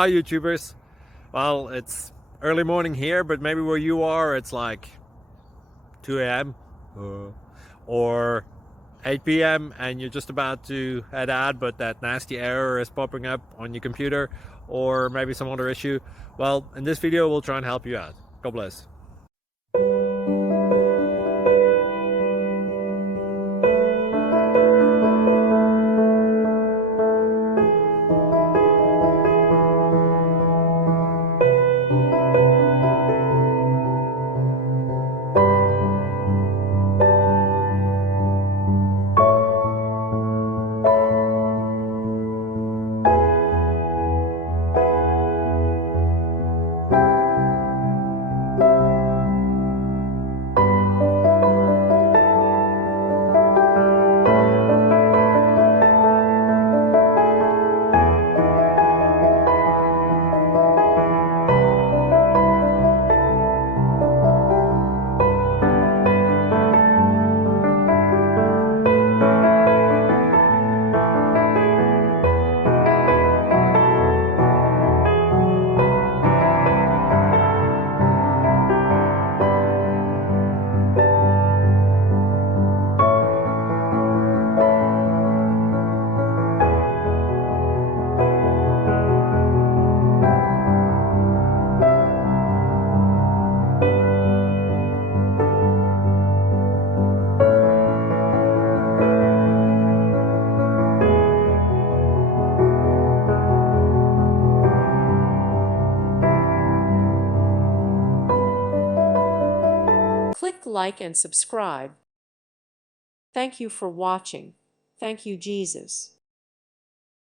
Hi YouTubers. Well, it's early morning here, but maybe where you are it's like 2 a.m. or 8 p.m. and you're just about to head out, but that nasty error is popping up on your computer, or maybe some other issue. Well, in this video we'll try and help you out. God bless. Click like and subscribe. Thank you for watching. Thank you, Jesus.